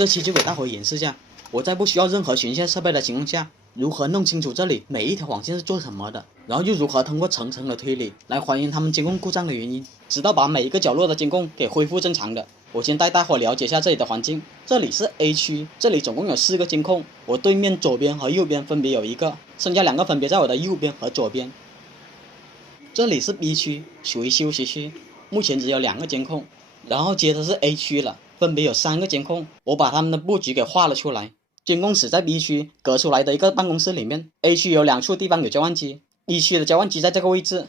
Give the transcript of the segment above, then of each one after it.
这期就给大伙演示下，我在不需要任何巡线设备的情况下，如何弄清楚这里每一条网线是做什么的，然后又如何通过层层的推理来还原它们监控故障的原因，直到把每一个角落的监控给恢复正常的。我先带大伙了解下这里的环境，这里是 A 区，这里总共有4个监控，我对面左边和右边分别有1个，剩下2个分别在我的右边和左边。这里是 B 区，属于休息区，目前只有2个监控，然后接着是 A 区了，分别有3个监控，我把它们的布局给画了出来。监控室在 B 区隔出来的一个办公室里面， A 区有2处地方有交换机， B 区的交换机在这个位置，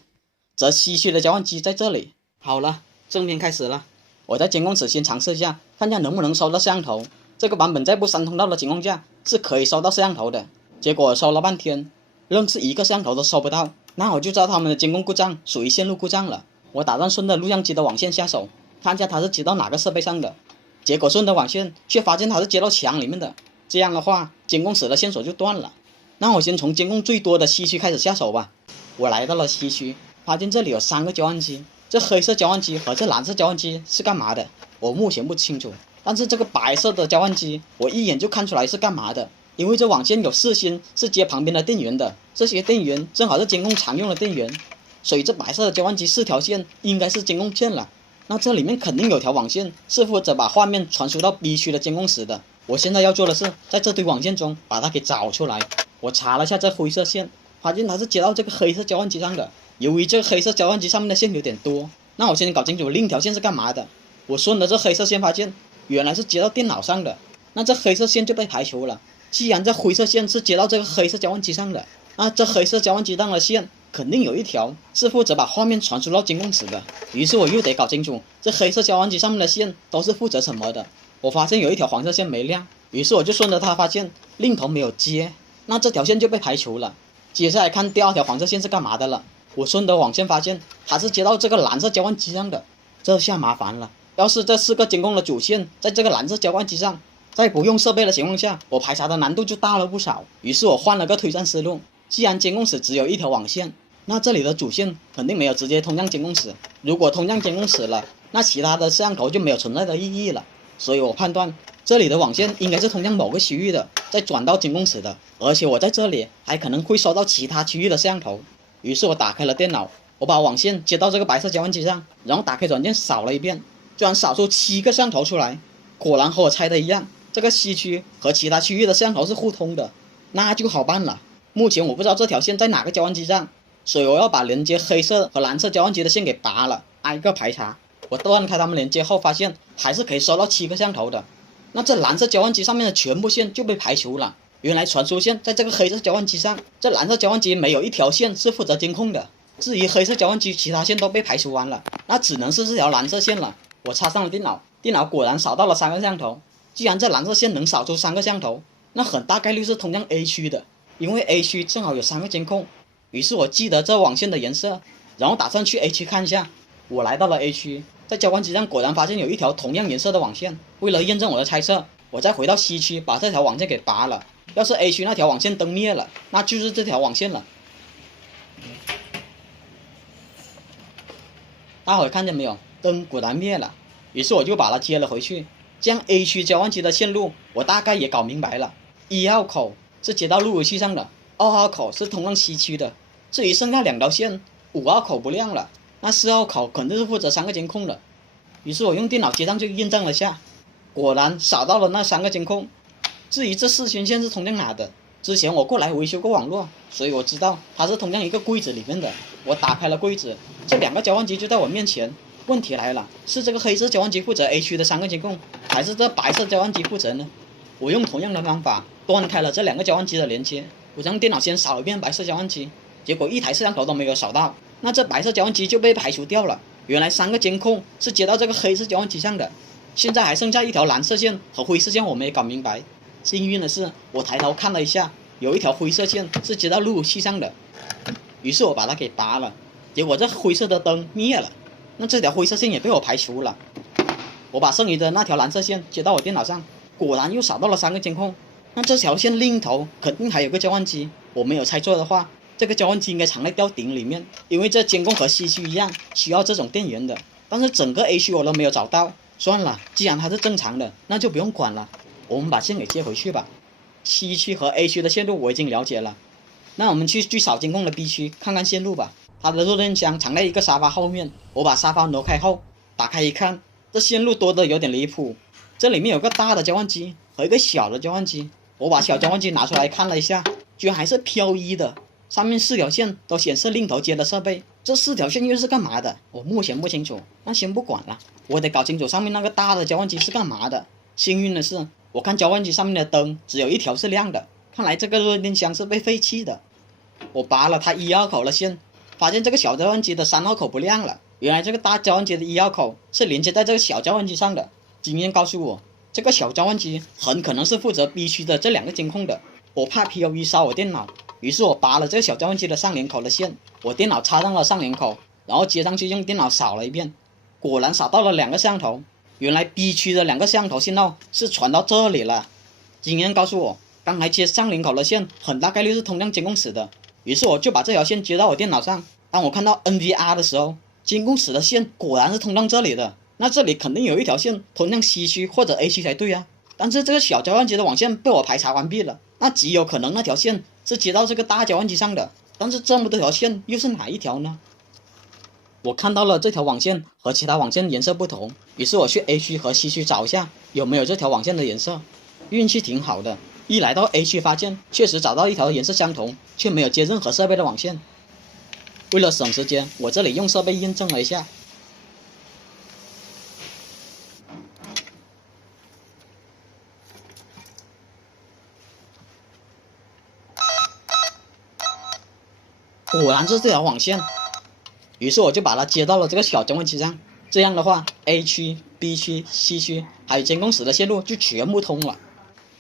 则 C 区的交换机在这里。好了，正片开始了。我在监控室先尝试一下，看一下能不能收到摄像头。这个版本在不删通道的情况下是可以收到摄像头的，结果收了半天，愣是1个摄像头都收不到。那我就知道他们的监控故障属于线路故障了。我打算顺着录像机的网线下手，看一下它是接到哪个设备上的。结果顺着网线却发现它是接到墙里面的，这样的话监控室的线索就断了。那我先从监控最多的 C 区开始下手吧。我来到了 C 区，发现这里有3个交换机，这黑色交换机和这蓝色交换机是干嘛的我目前不清楚，但是这个白色的交换机我一眼就看出来是干嘛的，因为这网线有4芯是接旁边的电源的，这些电源正好是监控常用的电源，所以这白色的交换机4条线应该是监控线了。那这里面肯定有条网线是负责把画面传输到 B 区的监控室的。我现在要做的是在这堆网线中把它给找出来。我查了下这灰色线，发现它是接到这个黑色交换机上的。由于这个黑色交换机上面的线有点多，那我先搞清楚另一条线是干嘛的。我顺着这黑色线发现原来是接到电脑上的，那这黑色线就被排除了。既然这灰色线是接到这个黑色交换机上的，那这黑色交换机上的线肯定有一条是负责把画面传输到监控室的。于是我又得搞清楚这黑色交换机上面的线都是负责什么的。我发现有一条黄色线没亮，于是我就顺着它发现另一头没有接，那这条线就被排除了。接下来看第2条黄色线是干嘛的了。我顺着网线发现它是接到这个蓝色交换机上的，这下麻烦了。要是这4个监控的主线在这个蓝色交换机上，在不用设备的情况下，我排查的难度就大了不少。于是我换了个推断思路，既然监控室只有1条网线，那这里的主线肯定没有直接通向监控室，如果通向监控室了，那其他的摄像头就没有存在的意义了。所以我判断这里的网线应该是通向某个区域的，再转到监控室的，而且我在这里还可能会收到其他区域的摄像头。于是我打开了电脑，我把网线接到这个白色交换机上，然后打开软件扫了一遍，居然扫出7个摄像头出来。果然和我猜的一样，这个 C 区和其他区域的摄像头是互通的，那就好办了。目前我不知道这条线在哪个交换机上，所以我要把连接黑色和蓝色交换机的线给拔了，挨个排查。我断开它们连接后发现还是可以收到7个摄像头的，那这蓝色交换机上面的全部线就被排除了。原来传输线在这个黑色交换机上，这蓝色交换机没有1条线是负责监控的。至于黑色交换机其他线都被排除完了，那只能是这条蓝色线了。我插上了电脑，电脑果然扫到了3个摄像头。既然这蓝色线能扫出3个摄像头，那很大概率是通向 A 区的，因为 A 区正好有3个监控。于是我记得这网线的颜色，然后打算去 A 区看一下。我来到了 A 区，在交换机上果然发现有1条同样颜色的网线。为了验证我的猜测，我再回到 C 区把这条网线给拔了。要是 A 区那条网线灯灭了，那就是这条网线了。大伙看见没有？灯果然灭了。于是我就把它接了回去，这样 A 区交换机的线路我大概也搞明白了。1号口是接到路由器上的，2号口是通往 C 区的。至于剩下2条线，5号口不亮了，那4号口肯定是负责3个监控的。于是我用电脑接上去验证了下，果然扫到了那3个监控。至于这4根线是通向哪的，之前我过来维修过网络，所以我知道它是通向一个柜子里面的。我打开了柜子，这2个交换机就在我面前。问题来了，是这个黑色交换机负责 A 区的3个监控，还是这白色交换机负责呢？我用同样的方法断开了这2个交换机的连接，我让电脑先扫一遍白色交换机，结果1台摄像头都没有扫到，那这白色交换机就被排除掉了。原来3个监控是接到这个黑色交换机上的，现在还剩下1条蓝色线和灰色线我没搞明白。幸运的是我抬头看了一下，有1条灰色线是接到路由器上的，于是我把它给拔了，结果这灰色的灯灭了，那这条灰色线也被我排除了。我把剩余的那条蓝色线接到我电脑上，果然又扫到了3个监控，那这条线另一头肯定还有个交换机，我没有猜错的话，这个交换机应该藏在吊顶里面，因为这监控和 C 区一样需要这种电源的，但是整个 A 区我都没有找到。算了，既然它是正常的，那就不用管了。我们把线给接回去吧。C 区和 A 区的线路我已经了解了，那我们去最少监控的 B 区看看线路吧。它的弱电箱藏在一个沙发后面，我把沙发挪开后，打开一看，这线路多得有点离谱。这里面有个大的交换机和一个小的交换机，我把小交换机拿出来看了一下，居然还是漂移的，上面4条线都显示另头接的设备，这4条线又是干嘛的？我目前不清楚，那先不管了，我得搞清楚上面那个大的交换机是干嘛的。幸运的是，我看交换机上面的灯只有1条是亮的，看来这个弱电箱是被废弃的。我拔了它1号口的线，发现这个小交换机的3号口不亮了，原来这个大交换机的1号口是连接在这个小交换机上的。经验告诉我，这个小交换机很可能是负责 B 区的这2个监控的。我怕 POE 烧我电脑，于是我拔了这个小交换机的上连口的线，我电脑插上了上连口，然后接上去用电脑扫了一遍，果然扫到了2个摄像头。原来 B 区的2个摄像头信号是传到这里了。经验告诉我，刚才接上连口的线很大概率是通向监控室的，于是我就把这条线接到我电脑上。当我看到 NVR 的时候，监控室的线果然是通向这里的，那这里肯定有1条线通向 C 区或者 A 区才对啊。但是这个小交换机的网线被我排查完毕了，那极有可能那条线是接到这个大交换机上的，但是这么多条线又是哪一条呢？我看到了这条网线和其他网线颜色不同，于是我去 A 区和 C 区找一下有没有这条网线的颜色。运气挺好的，一来到 A 区发现确实找到1条颜色相同却没有接任何设备的网线。为了省时间，我这里用设备验证了一下，果然是这条网线。于是我就把它接到了这个小交换机上，这样的话 A 区、B 区、C 区还有监控室的线路就全部通了。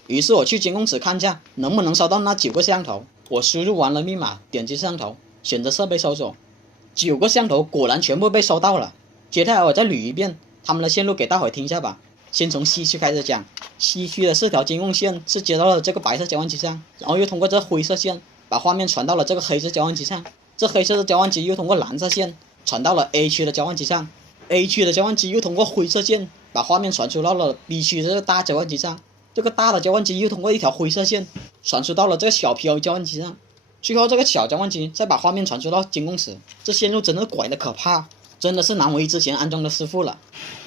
于是我去监控室看一下能不能收到那9个摄像头。我输入完了密码，点击摄像头，选择设备搜索，9个摄像头果然全部被收到了。接下来我再捋一遍他们的线路给大伙听一下吧。先从 C 区开始讲， C 区的4条监控线是接到了这个白色交换机上，然后又通过这灰色线把画面传到了这个黑色交换机上，这黑色的交换机又通过蓝色线传到了 A 区的交换机上， A 区的交换机又通过灰色线把画面传输到了 B 区的这个大交换机上，这个大的交换机又通过1条灰色线传输到了这个小 POE 交换机上，最后这个小交换机再把画面传输到监控室。这线路真的拐得可怕，真的是难为之前安装的师傅了。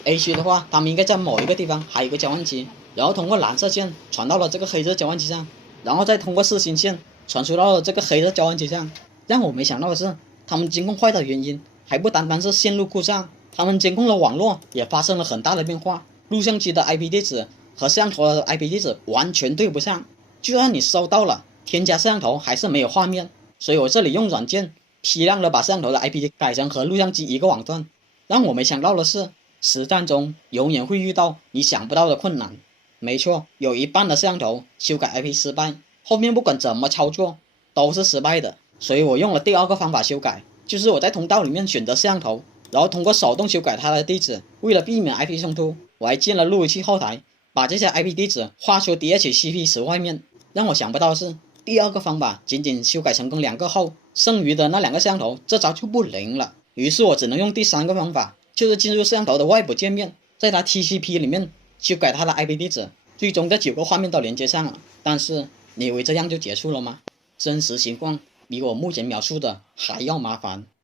A 区的话，他们应该在某一个地方还有一个交换机，然后通过蓝色线传到了这个黑色交换机上，然后再通过4星线传输到了这个黑色交换机上。让我没想到的是，他们监控坏的原因还不单单是线路故障，他们监控的网络也发生了很大的变化，录像机的 IP 地址和摄像头的 IP 地址完全对不上，就算你收到了添加摄像头还是没有画面。所以我这里用软件批量的把摄像头的 IP 改成和录像机一个网段。让我没想到的是，实战中永远会遇到你想不到的困难。没错，有一半的摄像头修改 IP 失败，后面不管怎么操作都是失败的。所以我用了第2个方法修改，就是我在通道里面选择摄像头，然后通过手动修改它的地址。为了避免 IP 冲突，我还建了路由器后台，把这些 IP 地址画出 DHCP 池外面。让我想不到的是，第2个方法仅仅修改成功2个后，剩余的那2个摄像头这招就不灵了。于是我只能用第3个方法，就是进入摄像头的外部界面，在它 TCP 里面修改它的 IP 地址，最终这9个画面都连接上了。但是你以为这样就结束了吗？真实情况比我目前描述的还要麻烦。